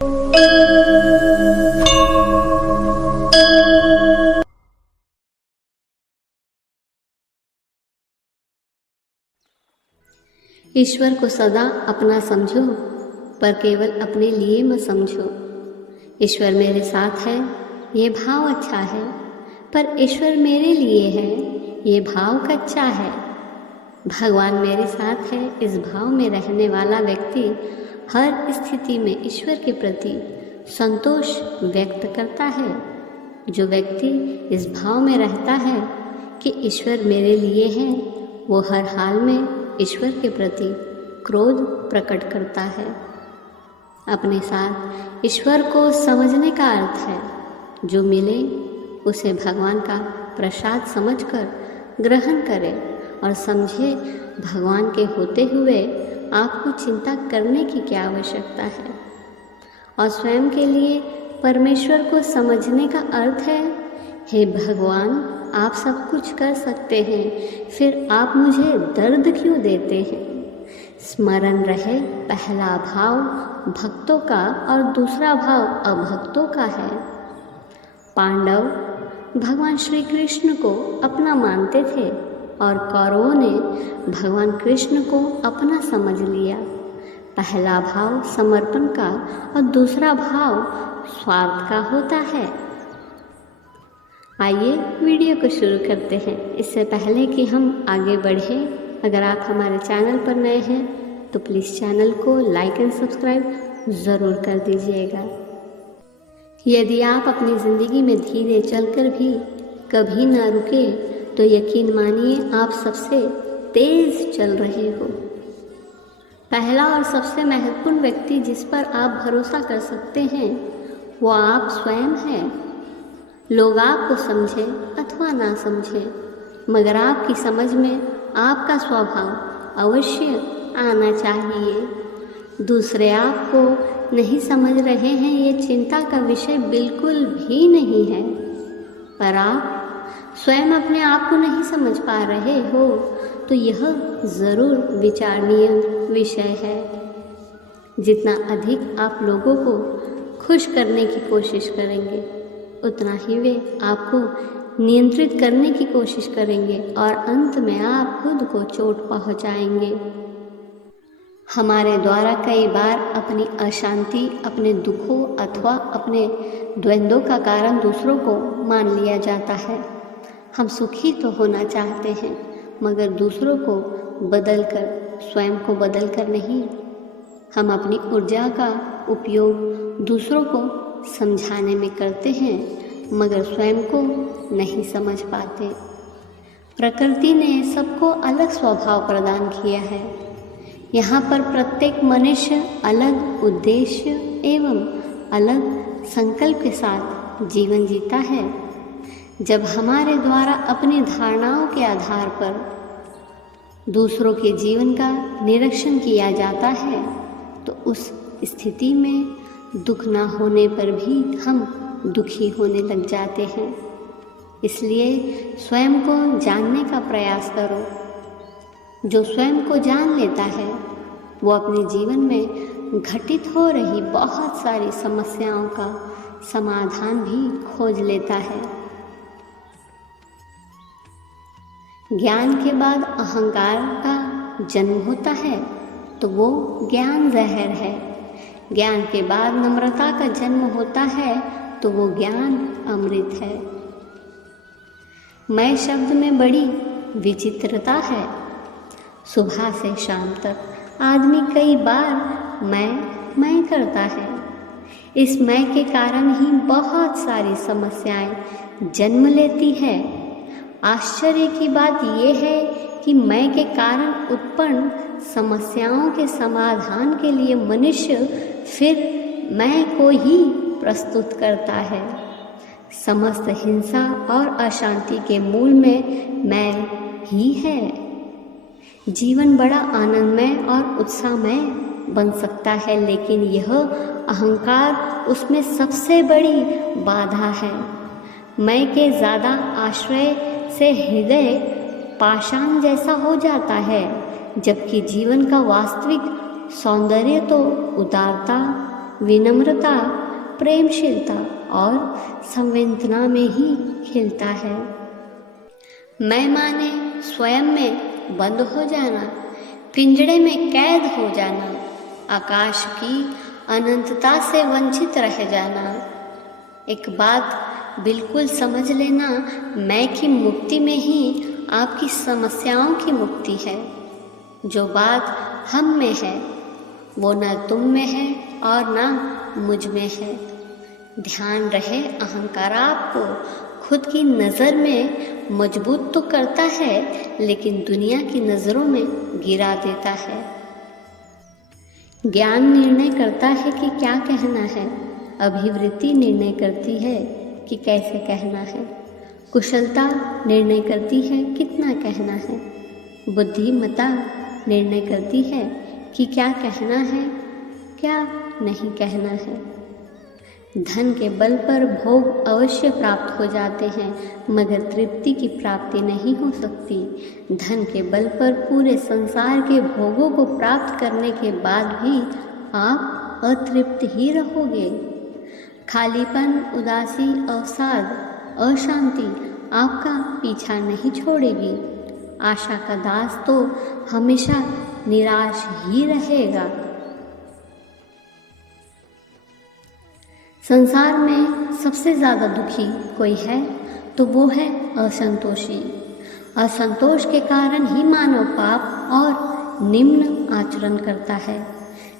ईश्वर को सदा अपना समझो, पर केवल अपने लिए मत समझो। ईश्वर मेरे साथ है, ये भाव अच्छा है, पर ईश्वर मेरे लिए है, ये भाव कच्चा है। भगवान मेरे साथ है, इस भाव में रहने वाला व्यक्ति हर स्थिति में ईश्वर के प्रति संतोष व्यक्त करता है। जो व्यक्ति इस भाव में रहता है कि ईश्वर मेरे लिए है, वो हर हाल में ईश्वर के प्रति क्रोध प्रकट करता है। अपने साथ ईश्वर को समझने का अर्थ है, जो मिले उसे भगवान का प्रसाद समझकर ग्रहण करे और समझे भगवान के होते हुए आपको चिंता करने की क्या आवश्यकता है। और स्वयं के लिए परमेश्वर को समझने का अर्थ है, हे भगवान, आप सब कुछ कर सकते हैं, फिर आप मुझे दर्द क्यों देते हैं। स्मरण रहे, पहला भाव भक्तों का और दूसरा भाव अभक्तों का है। पांडव भगवान श्री कृष्ण को अपना मानते थे और कौरवों ने भगवान कृष्ण को अपना समझ लिया। पहला भाव समर्पण का और दूसरा भाव स्वार्थ का होता है। आइए वीडियो को शुरू करते हैं। इससे पहले कि हम आगे बढ़ें, अगर आप हमारे चैनल पर नए हैं तो प्लीज़ चैनल को लाइक एंड सब्सक्राइब ज़रूर कर दीजिएगा। यदि आप अपनी ज़िंदगी में धीरे चलकर भी कभी ना रुके तो यकीन मानिए आप सबसे तेज़ चल रहे हो। पहला और सबसे महत्वपूर्ण व्यक्ति जिस पर आप भरोसा कर सकते हैं वो आप स्वयं हैं। लोग आपको समझे अथवा ना समझे, मगर आपकी समझ में आपका स्वभाव अवश्य आना चाहिए। दूसरे आपको नहीं समझ रहे हैं, ये चिंता का विषय बिल्कुल भी नहीं है, पर आप स्वयं अपने आप को नहीं समझ पा रहे हो तो यह ज़रूर विचारणीय विषय है। जितना अधिक आप लोगों को खुश करने की कोशिश करेंगे, उतना ही वे आपको नियंत्रित करने की कोशिश करेंगे और अंत में आप खुद को चोट पहुंचाएंगे। हमारे द्वारा कई बार अपनी अशांति, अपने दुखों अथवा अपने द्वंद्वों का कारण दूसरों को मान लिया जाता है। हम सुखी तो होना चाहते हैं, मगर दूसरों को बदलकर, स्वयं को बदलकर नहीं। हम अपनी ऊर्जा का उपयोग दूसरों को समझाने में करते हैं, मगर स्वयं को नहीं समझ पाते। प्रकृति ने सबको अलग स्वभाव प्रदान किया है। यहाँ पर प्रत्येक मनुष्य अलग उद्देश्य एवं अलग संकल्प के साथ जीवन जीता है। जब हमारे द्वारा अपनी धारणाओं के आधार पर दूसरों के जीवन का निरीक्षण किया जाता है तो उस स्थिति में दुख ना होने पर भी हम दुखी होने लग जाते हैं। इसलिए स्वयं को जानने का प्रयास करो। जो स्वयं को जान लेता है वो अपने जीवन में घटित हो रही बहुत सारी समस्याओं का समाधान भी खोज लेता है। ज्ञान के बाद अहंकार का जन्म होता है तो वो ज्ञान जहर है। ज्ञान के बाद नम्रता का जन्म होता है तो वो ज्ञान अमृत है। मैं शब्द में बड़ी विचित्रता है। सुबह से शाम तक आदमी कई बार मैं करता है। इस मैं के कारण ही बहुत सारी समस्याएं जन्म लेती है। आश्चर्य की बात यह है कि मैं के कारण उत्पन्न समस्याओं के समाधान के लिए मनुष्य फिर मैं को ही प्रस्तुत करता है। समस्त हिंसा और अशांति के मूल में मैं ही है। जीवन बड़ा आनंदमय और उत्साहमय बन सकता है, लेकिन यह अहंकार उसमें सबसे बड़ी बाधा है। मैं के ज़्यादा आश्रय से हृदय पाषाण जैसा हो जाता है, जबकि जीवन का वास्तविक सौंदर्य तो उदारता, विनम्रता, प्रेमशीलता और संवेदना में ही खिलता है। मैं माने स्वयं में बंद हो जाना, पिंजड़े में कैद हो जाना, आकाश की अनंतता से वंचित रह जाना। एक बात बिल्कुल समझ लेना, मैं की मुक्ति में ही आपकी समस्याओं की मुक्ति है। जो बात हम में है वो ना तुम में है और ना मुझ में है। ध्यान रहे, अहंकार आपको खुद की नज़र में मजबूत तो करता है लेकिन दुनिया की नज़रों में गिरा देता है। ज्ञान निर्णय करता है कि क्या कहना है, अभिवृत्ति निर्णय करती है कि कैसे कहना है, कुशलता निर्णय करती है कितना कहना है, बुद्धिमत्ता निर्णय करती है कि क्या कहना है, क्या नहीं कहना है। धन के बल पर भोग अवश्य प्राप्त हो जाते हैं मगर तृप्ति की प्राप्ति नहीं हो सकती। धन के बल पर पूरे संसार के भोगों को प्राप्त करने के बाद भी आप अतृप्त ही रहोगे। खालीपन, उदासी, अवसाद, अशांति आपका पीछा नहीं छोड़ेगी। आशा का दास तो हमेशा निराश ही रहेगा। संसार में सबसे ज़्यादा दुखी कोई है तो वो है असंतोषी। असंतोष के कारण ही मानव पाप और निम्न आचरण करता है।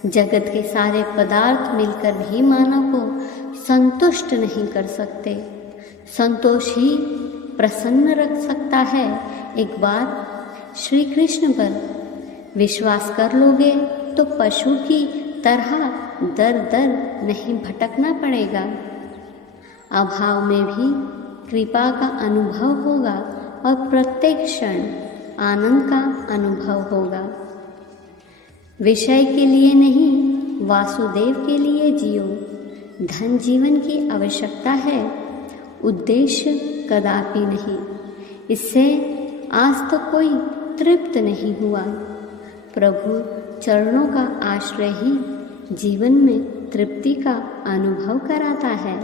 जगत के सारे पदार्थ मिलकर भी मानव को संतुष्ट नहीं कर सकते। संतोष ही प्रसन्न रख सकता है। एक बार श्री कृष्ण पर विश्वास कर लोगे तो पशु की तरह दर दर नहीं भटकना पड़ेगा। अभाव में भी कृपा का अनुभव होगा और प्रत्येक क्षण आनंद का अनुभव होगा। विषय के लिए नहीं, वासुदेव के लिए जियो। धन जीवन की आवश्यकता है, उद्देश्य कदापि नहीं। इससे आज तक कोई तृप्त नहीं हुआ। प्रभु चरणों का आश्रय ही जीवन में तृप्ति का अनुभव कराता है।